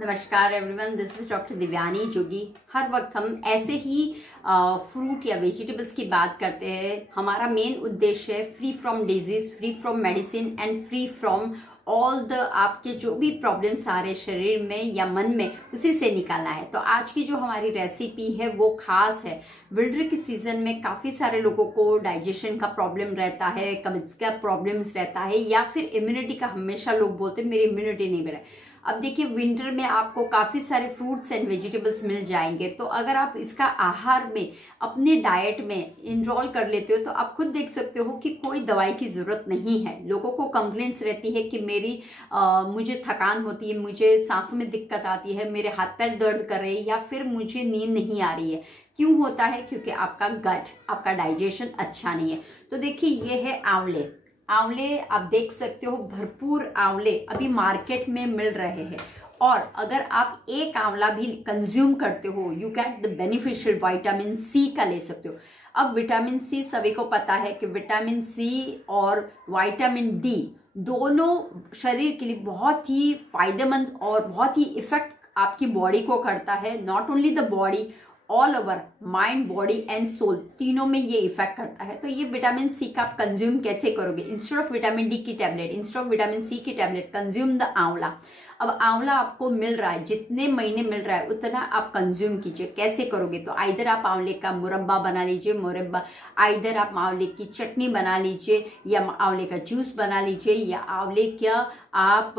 नमस्कार everyone, this is doctor Divyani Jogi. हर वक्त हम ऐसे ही फ्रूट या वेजिटेबल्स की बात करते हैं। हमारा मेन उद्देश्य है free from disease, free from medicine and free from all the आपके जो भी प्रॉब्लम्स आ रहे शरीर में या मन में, उसी से निकालना है। तो आज की जो हमारी रेसिपी है वो खास है। विंटर के सीजन में काफी सारे लोगों को डाइजेशन का प्रॉब्लम रहता है, कब्ज का प्रॉब्लम्स रहता है, या फिर इम्यूनिटी का। हमेशा लोग बोलते हैं मेरी इम्यूनिटी नहीं बढ़े। अब देखिए, विंटर में आपको काफी सारे फ्रूट्स एंड वेजिटेबल्स मिल जाएंगे, तो अगर आप इसका आहार में अपने डाइट में इनरोल कर लेते हो तो आप खुद देख सकते हो कि कोई दवाई की जरूरत नहीं है। लोगों को कंप्लेंट्स रहती है कि मुझे थकान होती है, मुझे सांसों में दिक्कत आती है, मेरे हाथ पैर दर्द कर रहे हैं, या फिर मुझे नींद नहीं आ रही है। क्यों होता है? क्योंकि आपका गट, आपका डाइजेशन अच्छा नहीं है। तो देखिए, ये है आंवले। आंवले आप देख सकते हो, भरपूर आंवले अभी मार्केट में मिल रहे हैं। और अगर आप एक आंवला भी कंज्यूम करते हो, you get the beneficial vitamin C का ले सकते हो। अब विटामिन सी सभी को पता है कि विटामिन सी और विटामिन डी दोनों शरीर के लिए बहुत ही फायदेमंद और बहुत ही इफेक्ट आपकी बॉडी को करता है। Not only the body, all over mind, body and soul, तीनों में ये इफेक्ट करता है। तो ये विटामिन सी का आप कंज्यूम कैसे करोगे? इंस्टेड ऑफ विटामिन डी की tablet, instead of vitamin C की टैबलेट, कंज्यूम द आंवला। अब आंवला आपको मिल रहा है, जितने महीने मिल रहा है उतना आप कंज्यूम कीजिए। कैसे करोगे? तो आइदर आप आंवले का मुरब्बा बना लीजिए, आइदर आप आंवले की चटनी बना लीजिए, या आंवले का जूस बना लीजिए, या आंवले का आप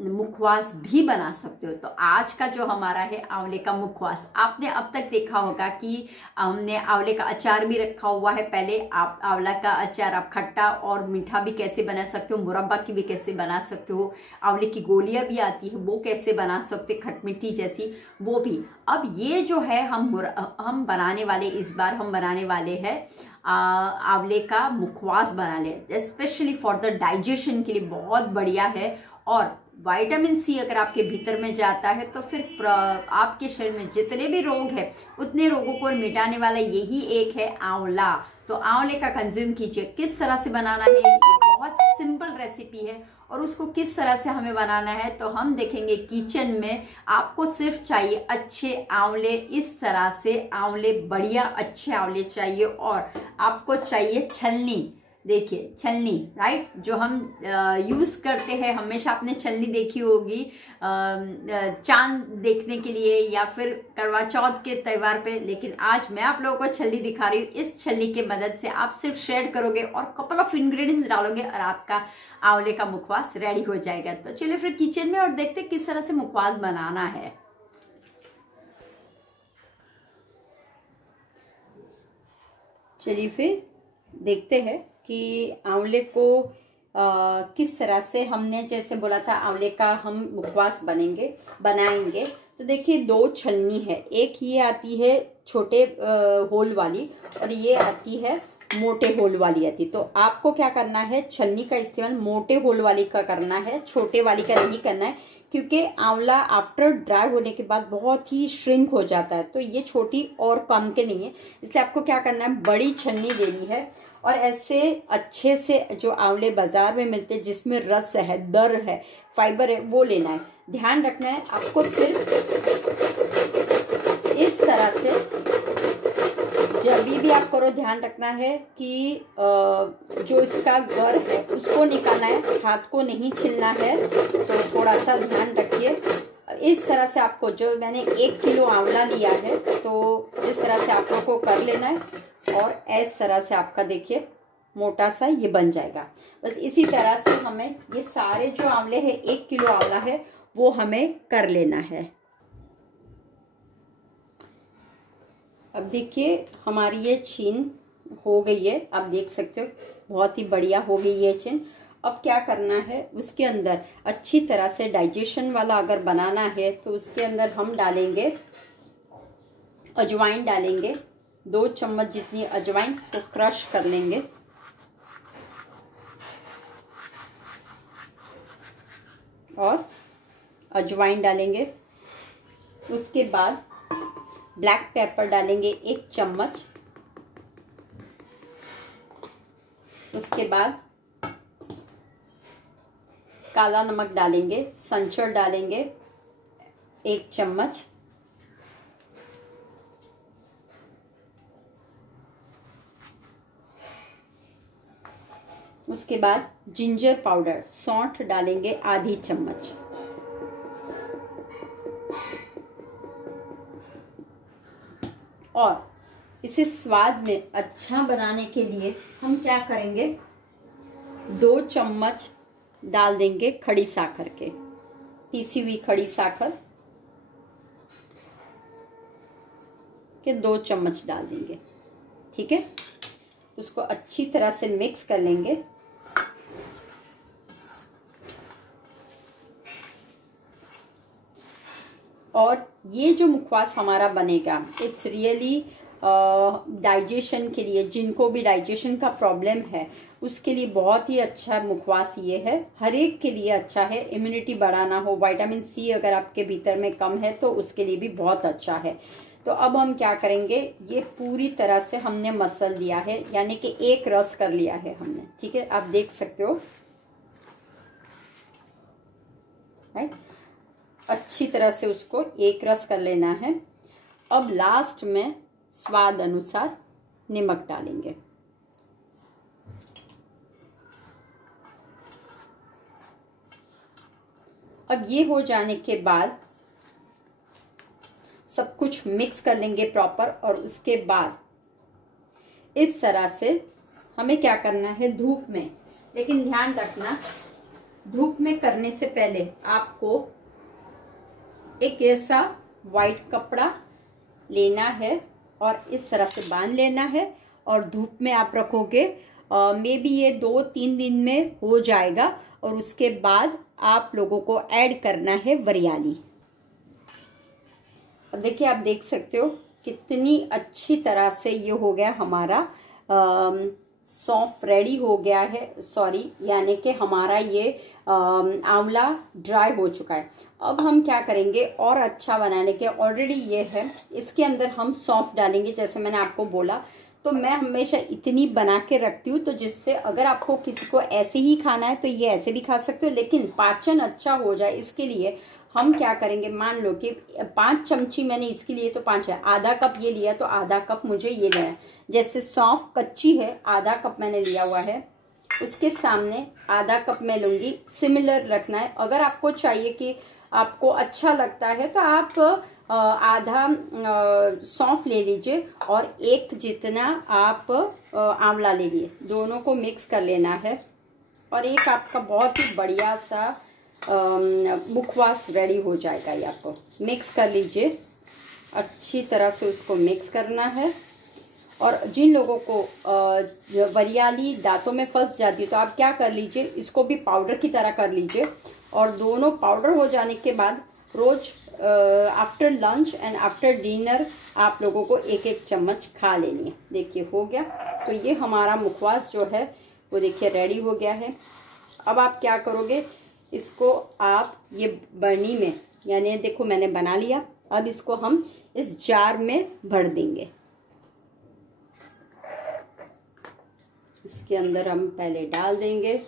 मुखवास भी बना सकते हो। तो आज का जो हमारा है आंवले का मुखवास, आपने अब तक देखा होगा कि हमने आंवले का अचार भी रखा हुआ है। पहले आप आंवला का अचार आप खट्टा और मीठा भी कैसे बना सकते हो, मुरब्बा की भी कैसे बना सकते हो, आंवले की गोलियां भी आती है वो कैसे बना सकते, खटमिट्ठी जैसी, वो भी। अब ये जो है हम बनाने वाले, इस बार हम बनाने वाले हैं आंवले का मुखवास बना ले। स्पेशली फॉर द डाइजेशन के लिए बहुत बढ़िया है। और विटामिन सी अगर आपके भीतर में जाता है तो फिर आपके शरीर में जितने भी रोग है उतने रोगों को मिटाने वाला यही एक है आंवला। तो आंवले का कंज्यूम कीजिए। किस तरह से बनाना है, ये बहुत सिंपल रेसिपी है। और उसको किस तरह से हमें बनाना है तो हम देखेंगे किचन में। आपको सिर्फ चाहिए अच्छे आंवले, इस तरह से आंवले, बढ़िया अच्छे आंवले चाहिए। और आपको चाहिए छलनी। देखिए छलनी, राइट, जो हम यूज करते हैं, हमेशा आपने छलनी देखी होगी चांद देखने के लिए या फिर करवा चौथ के त्योहार पे। लेकिन आज मैं आप लोगों को छलनी दिखा रही हूँ। इस छलनी के मदद से आप सिर्फ शेड करोगे और कपल ऑफ इंग्रेडिएंट्स डालोगे और आपका आंवले का मुखवास रेडी हो जाएगा। तो चलिए फिर किचन में और देखते किस तरह से मुखवास बनाना है। चलिए फिर देखते हैं कि आंवले को किस तरह से हमने, जैसे बोला था आंवले का हम मुखवास बनाएंगे। तो देखिए, दो छलनी है। एक ये आती है छोटे होल वाली और ये आती है मोटे होल वाली आती। तो आपको क्या करना है, छलनी का इस्तेमाल मोटे होल वाली का करना है, छोटे वाली का नहीं करना है। क्योंकि आंवला आफ्टर ड्राई होने के बाद बहुत ही श्रिंक हो जाता है। तो ये छोटी और कम के नहीं है, इसलिए आपको क्या करना है, बड़ी छलनी लेनी है। और ऐसे अच्छे से जो आंवले बाजार में मिलते हैं, जिसमें रस है, दर है, फाइबर है, वो लेना है। ध्यान रखना है आपको, सिर्फ इस तरह से जब भी आप करो, ध्यान रखना है कि जो इसका गर है उसको निकालना है, हाथ को नहीं छीलना है। तो थोड़ा सा ध्यान रखिए। इस तरह से आपको, जो मैंने 1 किलो आंवला लिया है, तो इस तरह से आप लोग को कर लेना है। और इस तरह से आपका देखिए मोटा सा ये बन जाएगा। बस इसी तरह से हमें ये सारे जो आंवले हैं, 1 किलो आंवला है, वो हमें कर लेना है। अब देखिए हमारी ये छीन हो गई है, आप देख सकते हो बहुत ही बढ़िया हो गई ये छीन। अब क्या करना है, उसके अंदर अच्छी तरह से डाइजेशन वाला अगर बनाना है तो उसके अंदर हम डालेंगे अजवाइन, डालेंगे 2 चम्मच जितनी अजवाइन को क्रश कर लेंगे। और अजवाइन डालेंगे, उसके बाद ब्लैक पेपर डालेंगे 1 चम्मच, उसके बाद काला नमक डालेंगे, संचर डालेंगे 1 चम्मच, उसके बाद जिंजर पाउडर सौंठ डालेंगे आधी चम्मच, और इसे स्वाद में अच्छा बनाने के लिए हम क्या करेंगे, 2 चम्मच डाल देंगे खड़ी साखर के, पीसी हुई खड़ी साखर के 2 चम्मच डाल देंगे। ठीक है, उसको अच्छी तरह से मिक्स कर लेंगे। और ये जो मुखवास हमारा बनेगा, इट्स रियली डाइजेशन के लिए, जिनको भी डाइजेशन का प्रॉब्लम है उसके लिए बहुत ही अच्छा मुखवास ये है, हर एक के लिए अच्छा है। इम्यूनिटी बढ़ाना हो, विटामिन सी अगर आपके भीतर में कम है तो उसके लिए भी बहुत अच्छा है। तो अब हम क्या करेंगे, ये पूरी तरह से हमने मसल दिया है, यानी कि एक रस कर लिया है हमने। ठीक है, आप देख सकते हो, राइट, अच्छी तरह से उसको एक रस कर लेना है। अब लास्ट में स्वाद अनुसार नमक डालेंगे। अब ये हो जाने के बाद सब कुछ मिक्स कर लेंगे प्रॉपर, और उसके बाद इस तरह से हमें क्या करना है, धूप में, लेकिन ध्यान रखना धूप में करने से पहले आपको एक ऐसा वाइट कपड़ा लेना है और इस तरह से बांध लेना है, और धूप में आप रखोगे, मे बी ये 2-3 दिन में हो जाएगा। और उसके बाद आप लोगों को ऐड करना है वरियाली। अब देखिए, आप देख सकते हो कितनी अच्छी तरह से ये हो गया हमारा सौंफ रेडी हो गया है, सॉरी, यानी कि हमारा ये आंवला ड्राई हो चुका है। अब हम क्या करेंगे, और अच्छा बनाने के, ऑलरेडी ये है, इसके अंदर हम सौंफ डालेंगे जैसे मैंने आपको बोला। तो मैं हमेशा इतनी बना के रखती हूँ, तो जिससे अगर आपको किसी को ऐसे ही खाना है तो ये ऐसे भी खा सकते हो, लेकिन पाचन अच्छा हो जाए इसके लिए हम क्या करेंगे, मान लो कि 5 चमची मैंने इसके लिए, तो 5 है, आधा कप ये लिया तो आधा कप मुझे ये लेना है। जैसे सौंफ कच्ची है, आधा कप मैंने लिया हुआ है, उसके सामने आधा कप मैं लूंगी। सिमिलर रखना है। अगर आपको चाहिए कि आपको अच्छा लगता है तो आप आधा सौंफ ले लीजिए और 1 जितना आप आंवला ले लीजिए, दोनों को मिक्स कर लेना है, और एक आपका बहुत ही बढ़िया सा मुखवास रेडी हो जाएगा। ये आपको मिक्स कर लीजिए, अच्छी तरह से उसको मिक्स करना है। और जिन लोगों को वरियाली दांतों में फंस जाती है तो आप क्या कर लीजिए, इसको भी पाउडर की तरह कर लीजिए, और दोनों पाउडर हो जाने के बाद रोज after lunch and after dinner आप लोगों को 1-1 चम्मच खा लेनी है। देखिए हो गया। तो ये हमारा मुखवास जो है वो देखिए रेडी हो गया है। अब आप क्या करोगे, इसको आप ये बर्नी में, यानी देखो मैंने बना लिया, अब इसको हम इस जार में भर देंगे। इसके अंदर हम पहले डाल देंगे,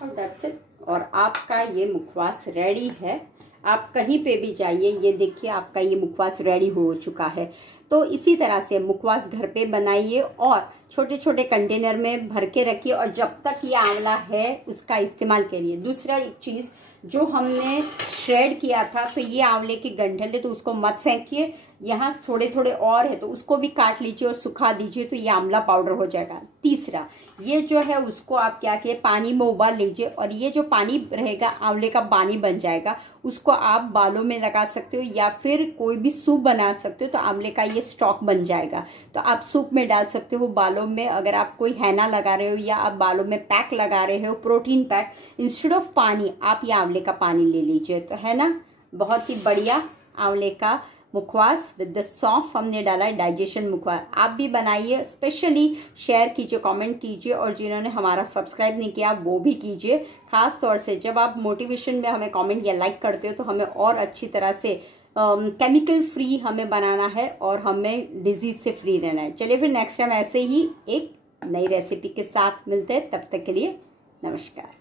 और दैट्स इट। और आपका ये मुखवास रेडी है। आप कहीं पे भी जाइए, ये देखिए आपका ये मुखवास रेडी हो चुका है। तो इसी तरह से मुखवास घर पे बनाइए और छोटे छोटे कंटेनर में भर के रखिए, और जब तक ये आंवला है उसका इस्तेमाल करिए। दूसरा एक चीज़ जो हमने श्रेड किया था, तो ये आंवले के गंठल थे, तो उसको मत फेंकिए, यहाँ थोड़े थोड़े और है तो उसको भी काट लीजिए और सुखा दीजिए, तो ये आंवला पाउडर हो जाएगा। तीसरा, ये जो है उसको आप क्या किए, पानी में उबाल लीजिए, और ये जो पानी रहेगा आंवले का पानी बन जाएगा, उसको आप बालों में लगा सकते हो या फिर कोई भी सूप बना सकते हो, तो आंवले का ये स्टॉक बन जाएगा, तो आप सूप में डाल सकते हो, बालों में। अगर आप कोई हैना लगा रहे हो या आप बालों में पैक लगा रहे हो, प्रोटीन पैक, इंस्टेड ऑफ पानी आप ये आंवले का पानी ले लीजिए, तो है ना, बहुत ही बढ़िया आंवले का मुखवास विद द सौंफ हमने डाला है, डाइजेशन मुखवास। आप भी बनाइए, स्पेशली शेयर कीजिए, कमेंट कीजिए, और जिन्होंने हमारा सब्सक्राइब नहीं किया वो भी कीजिए। खास तौर से जब आप मोटिवेशन में हमें कमेंट या लाइक करते हो तो हमें और अच्छी तरह से केमिकल फ्री हमें बनाना है और हमें डिजीज से फ्री रहना है। चलिए फिर नेक्स्ट टाइम ऐसे ही एक नई रेसिपी के साथ मिलते हैं, तब तक के लिए नमस्कार।